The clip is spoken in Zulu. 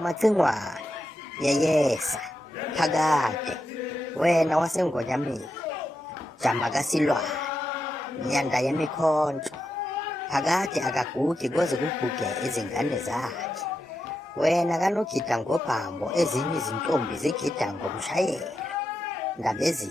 Matsingwa yeyesa phakade wena wasengonyameni jamba kasilwane nyanda yemikhonto phakade akagugi koze kuguge izingane zakhe wena kanogida ngobhambo ezinye izintombi zigida ngomshayelo ndabezi